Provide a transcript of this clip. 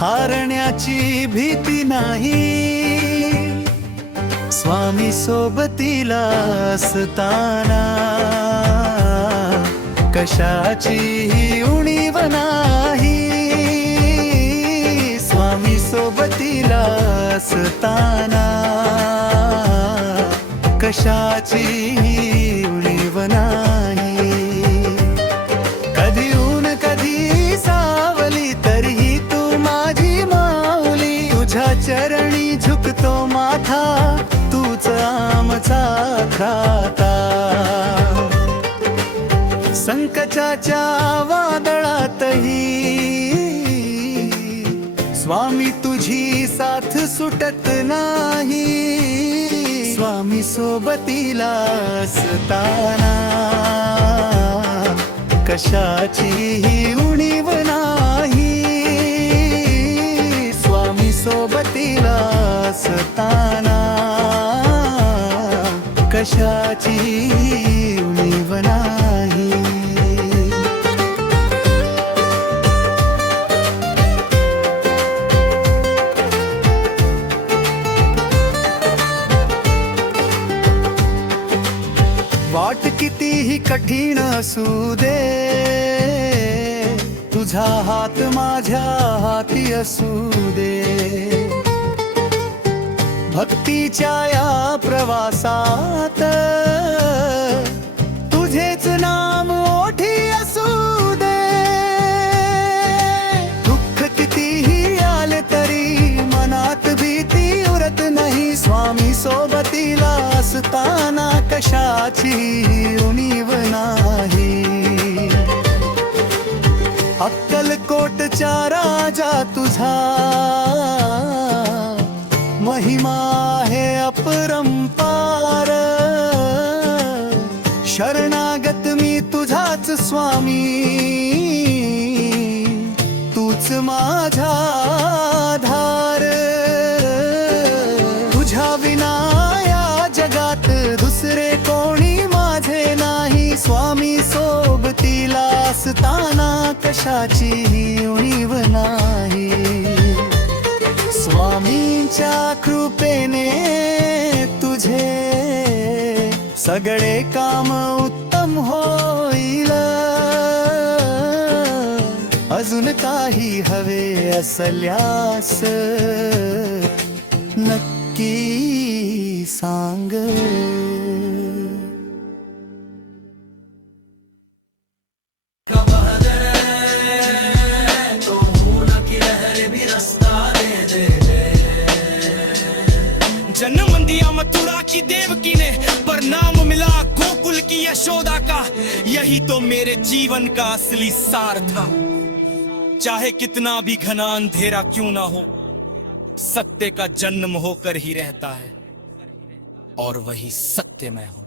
हारण्याची भीती नाही, स्वामी सोबतीला असताना कशाचीही उणीव नाही, स्वामी सोबतीला असताना कशाचीही उणीव नाही। कधी ऊन कधी सावली तरीही तू माझी माऊली, तुझ्या चरणी झुकतो माथा, तूच आमचा त्राता। संकटाच्या वादळातही स्वामी तुझी साथ सुटत नाही, स्वामी सोबतीला असताना कशाचीही उणीव नाही, स्वामी सोबतीला असताना कशाचीही उणीव नाही। वाट कितीही कठीण असू दे, तुझा हात माझ्या हाती असू दे। भक्तीच्या या प्रवासात तुझेच नाम ओठी असू दे। दुःख कितीही आले तरी मनात भीती उरत नाही, स्वामी सोबतीला असताना कशाची उणीव नाही। अक्कलकोटच्या राजा तुझा महिमा आहे अपरंपार, शरणागत मी तुझाच स्वामी, तूच माझा आधार। तुझ्या विना या जगात दुसरे कोणी माझे नाही, स्वामी सोबतीला असताना कशाची उणीव नाही। स्वामींच्या कृपेने तुझे सगळे काम उत्तम होईल, अजून काही हवे असल्यास नक्की सांग। जन्म दिया मथुरा की देवकी ने, पर नाम मिला गोकुल की यशोदा का। यही तो मेरे जीवन का असली सार था। चाहे कितना भी घना अंधेरा क्यों ना हो, सत्य का जन्म होकर ही रहता है, और वही सत्य मैं हूं।